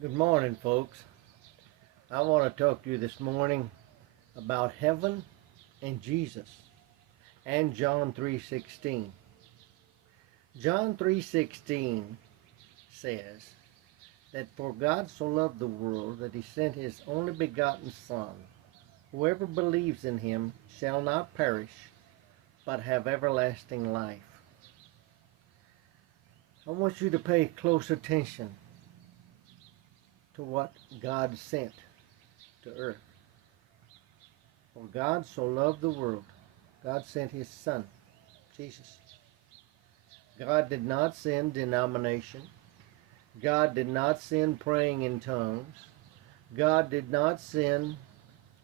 Good morning, folks. I want to talk to you this morning about heaven and Jesus and John 3:16. John 3:16 says that for God so loved the world that he sent his only begotten Son. Whoever believes in him shall not perish, but have everlasting life. I want you to pay close attention to what God sent to earth. For God so loved the world, God sent his Son, Jesus. God did not send denomination. God did not send praying in tongues. God did not send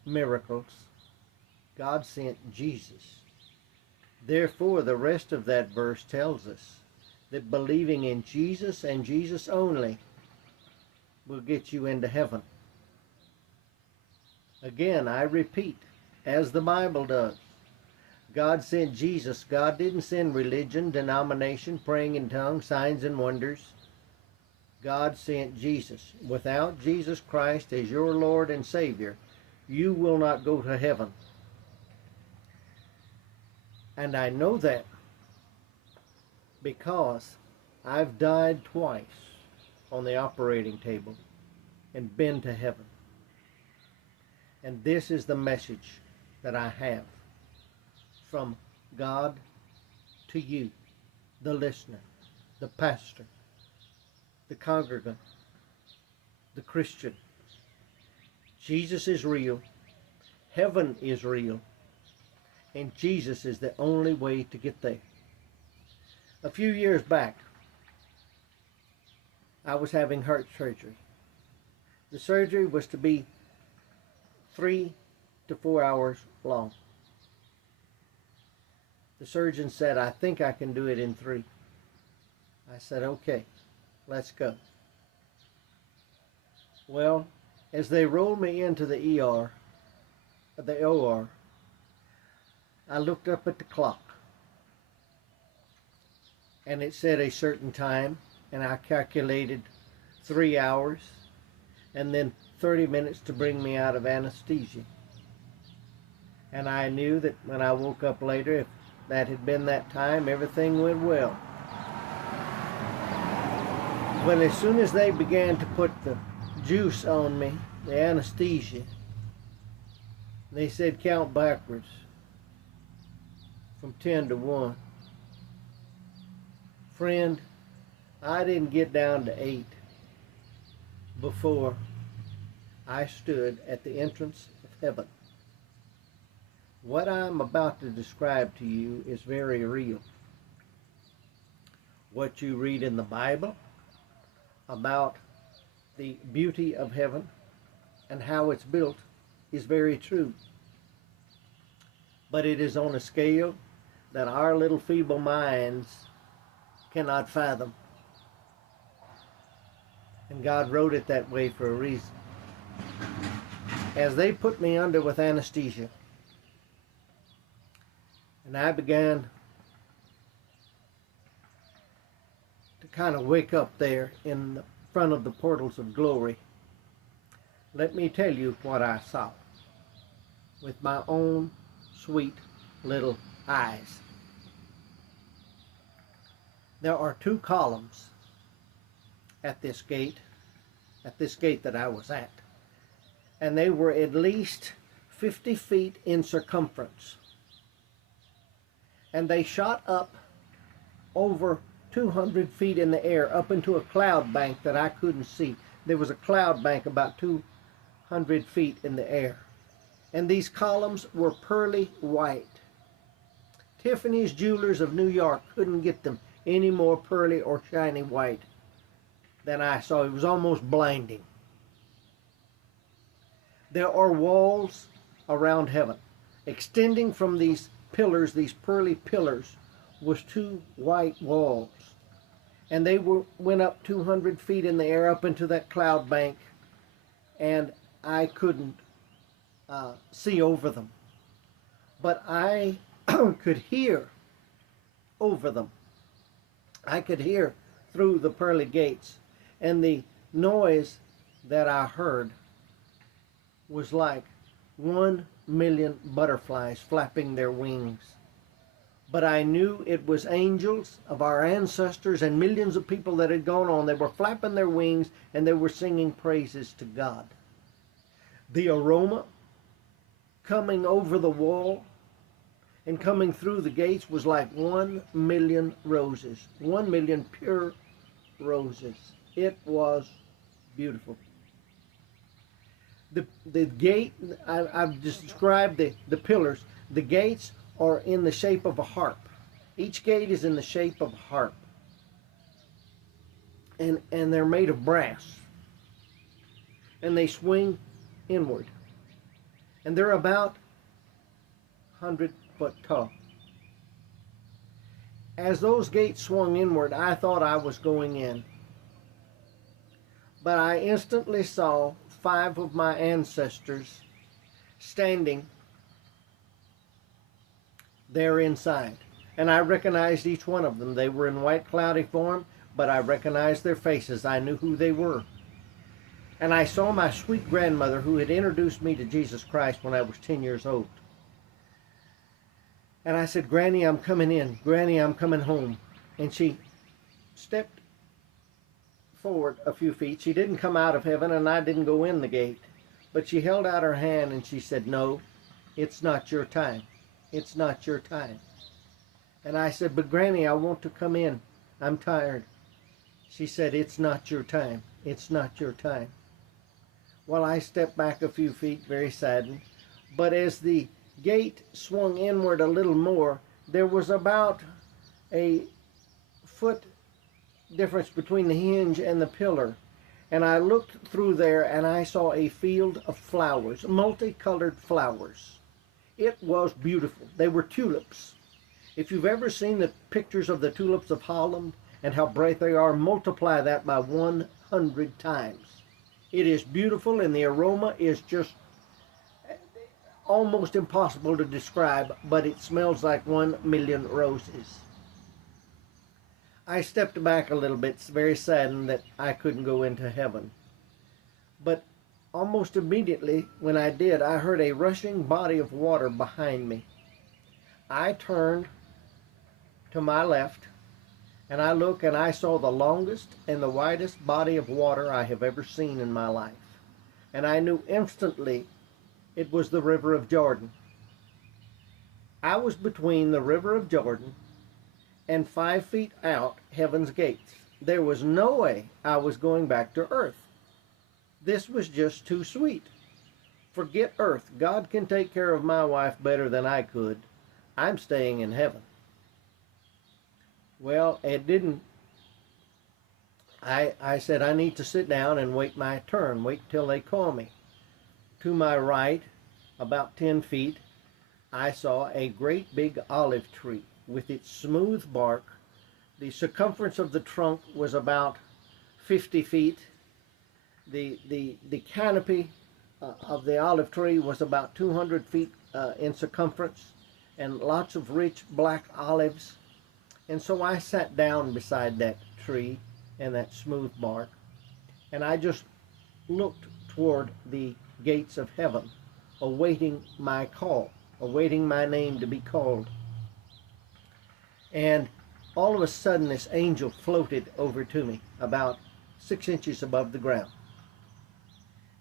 miracles. God sent Jesus. Therefore, the rest of that verse tells us that believing in Jesus and Jesus only will get you into heaven. Again, I repeat, as the Bible does, God sent Jesus. God didn't send religion, denomination, praying in tongues, signs and wonders. God sent Jesus. Without Jesus Christ as your Lord and Savior, you will not go to heaven. And I know that because I've died twice on the operating table and been to heaven. And this is the message that I have from God to you, the listener, the pastor, the congregant, the Christian. Jesus is real, heaven is real, and Jesus is the only way to get there. A few years back, I was having heart surgery. The surgery was to be 3 to 4 hours long. The surgeon said, I think I can do it in 3. I said, okay, let's go. Well, as they rolled me into the OR, I looked up at the clock and it said a certain time, and I calculated 3 hours and then 30 minutes to bring me out of anesthesia. And I knew that when I woke up later, if that had been that time, everything went well. But as soon as they began to put the juice on me, the anesthesia, they said count backwards from 10 to 1. Friend, I didn't get down to 8 before I stood at the entrance of heaven. What I'm about to describe to you is very real. What you read in the Bible about the beauty of heaven and how it's built is very true. But it is on a scale that our little feeble minds cannot fathom. And God wrote it that way for a reason. As they put me under with anesthesia, and I began to kind of wake up there in the front of the portals of glory, let me tell you what I saw with my own sweet little eyes. There are 2 columns at this gate that I was at. And they were at least 50 feet in circumference. And they shot up over 200 feet in the air, up into a cloud bank that I couldn't see. There was a cloud bank about 200 feet in the air. And these columns were pearly white. Tiffany's Jewelers of New York couldn't get them any more pearly or shiny white than I saw. It was almost blinding. There are walls around heaven. Extending from these pillars, these pearly pillars, was 2 white walls. And they went up 200 feet in the air up into that cloud bank, and I couldn't see over them. But I could hear over them. I could hear through the pearly gates, and the noise that I heard was like 1,000,000 butterflies flapping their wings. But I knew it was angels of our ancestors and millions of people that had gone on. They were flapping their wings and they were singing praises to God. The aroma coming over the wall and coming through the gates was like 1,000,000 roses, 1,000,000 pure roses. It was beautiful. The gate, I've described the pillars. The gates are in the shape of a harp. Each gate is in the shape of a harp. And they're made of brass. And they swing inward. And they're about 100 foot tall. As those gates swung inward, I thought I was going in. But I instantly saw 5 of my ancestors standing there inside. And I recognized each one of them. They were in white cloudy form, but I recognized their faces. I knew who they were. And I saw my sweet grandmother who had introduced me to Jesus Christ when I was 10 years old. And I said, "Granny, I'm coming in. Granny, I'm coming home." And she stepped forward a few feet. She didn't come out of heaven, and I didn't go in the gate. But she held out her hand and she said, "No, it's not your time. It's not your time." And I said, "But Granny, I want to come in. I'm tired." She said, "It's not your time. It's not your time." Well, I stepped back a few feet, very saddened. But as the gate swung inward a little more, there was about a foot difference between the hinge and the pillar. And I looked through there and I saw a field of flowers, multicolored flowers. It was beautiful. They were tulips. If you've ever seen the pictures of the tulips of Holland and how bright they are, multiply that by 100 times. It is beautiful, and the aroma is just almost impossible to describe, but it smells like 1,000,000 roses. I stepped back a little bit, very saddened that I couldn't go into heaven. But almost immediately when I did, I heard a rushing body of water behind me. I turned to my left, and I looked, and I saw the longest and the widest body of water I have ever seen in my life. And I knew instantly it was the River of Jordan. I was between the River of Jordan and 5 feet out heaven's gates. There was no way I was going back to earth. This was just too sweet. Forget earth. God can take care of my wife better than I could. I'm staying in heaven. Well, it didn't. I said, I need to sit down and wait my turn. Wait till they call me. To my right, about 10 feet, I saw a great big olive tree with its smooth bark. The circumference of the trunk was about 50 feet. The canopy of the olive tree was about 200 feet in circumference, and lots of rich black olives. And so I sat down beside that tree and that smooth bark, and I just looked toward the gates of heaven, awaiting my call, awaiting my name to be called. And all of a sudden this angel floated over to me about 6 inches above the ground.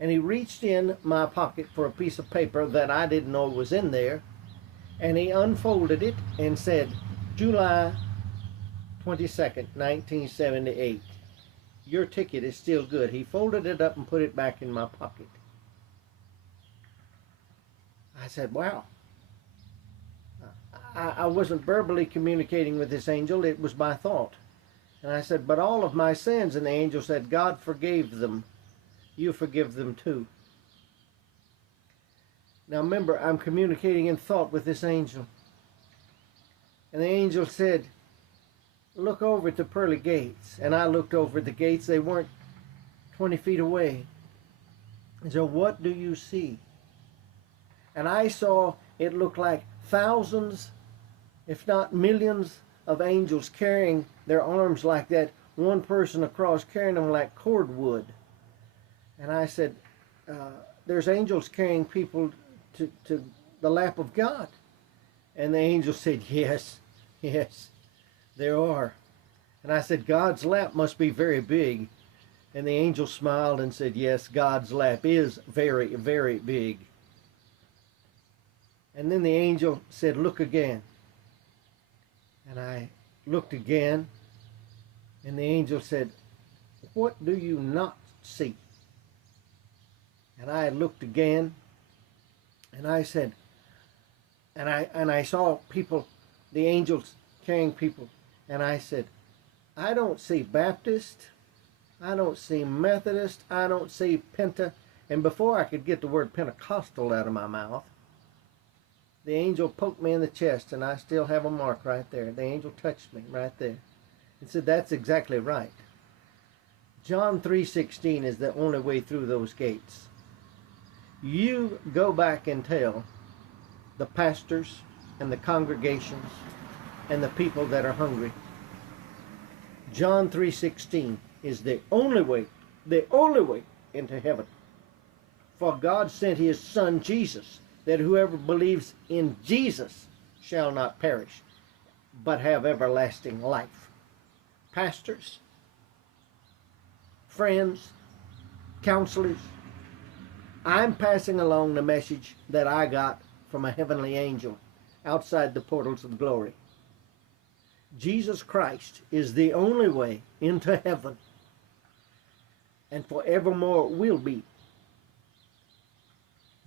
And he reached in my pocket for a piece of paper that I didn't know was in there, and he unfolded it and said, July 22nd, 1978. Your ticket is still good. He folded it up and put it back in my pocket. I said, wow. I wasn't verbally communicating with this angel. It was by thought. And I said, but all of my sins. And the angel said, God forgave them. You forgive them too. Now remember, I'm communicating in thought with this angel. And the angel said, look over at the pearly gates. And I looked over at the gates. They weren't 20 feet away. And so what do you see? And I saw it looked like thousands, if not millions, of angels carrying their arms like that, one person across carrying them like cordwood. And I said, there's angels carrying people to the lap of God. And the angel said, yes, yes, there are. And I said, God's lap must be very big. And the angel smiled and said, yes, God's lap is very, very big. And then the angel said, look again. And I looked again. And the angel said, what do you not see? And I looked again. And I said, and I saw people, the angels carrying people. And I said, I don't see Baptist. I don't see Methodist. I don't see Penta. And before I could get the word Pentecostal out of my mouth, the angel poked me in the chest, and I still have a mark right there. The angel touched me right there and said, that's exactly right. John 3:16 is the only way through those gates. You go back and tell the pastors and the congregations and the people that are hungry. John 3:16 is the only way into heaven. For God sent his Son Jesus, that whoever believes in Jesus shall not perish, but have everlasting life. Pastors, friends, counselors, I'm passing along the message that I got from a heavenly angel outside the portals of glory. Jesus Christ is the only way into heaven, and forevermore will be.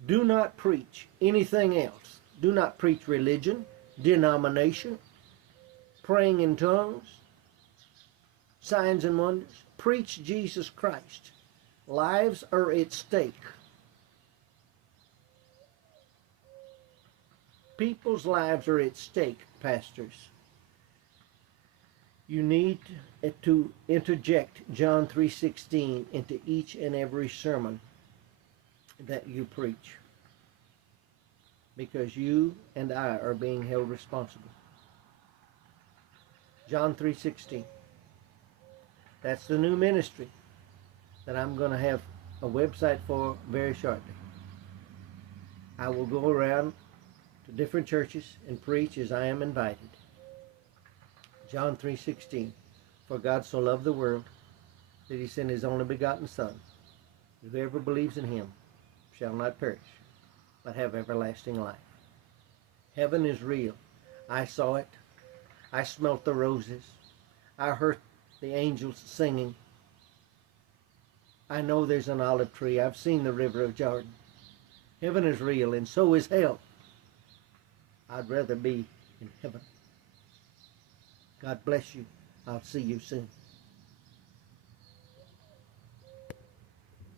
Do not preach anything else. Do not preach religion, denomination, praying in tongues, signs and wonders. Preach Jesus Christ. Lives are at stake. People's lives are at stake, pastors. You need to interject John 3:16 into each and every sermon that you preach, because you and I are being held responsible. John 3:16. That's the new ministry that I'm going to have a website for very shortly. I will go around to different churches and preach as I am invited. John 3:16. For God so loved the world that he sent his only begotten Son. Whoever believes in him shall not perish, but have everlasting life. Heaven is real. I saw it. I smelt the roses. I heard the angels singing. I know there's an olive tree. I've seen the river of Jordan. Heaven is real, and so is hell. I'd rather be in heaven. God bless you. I'll see you soon.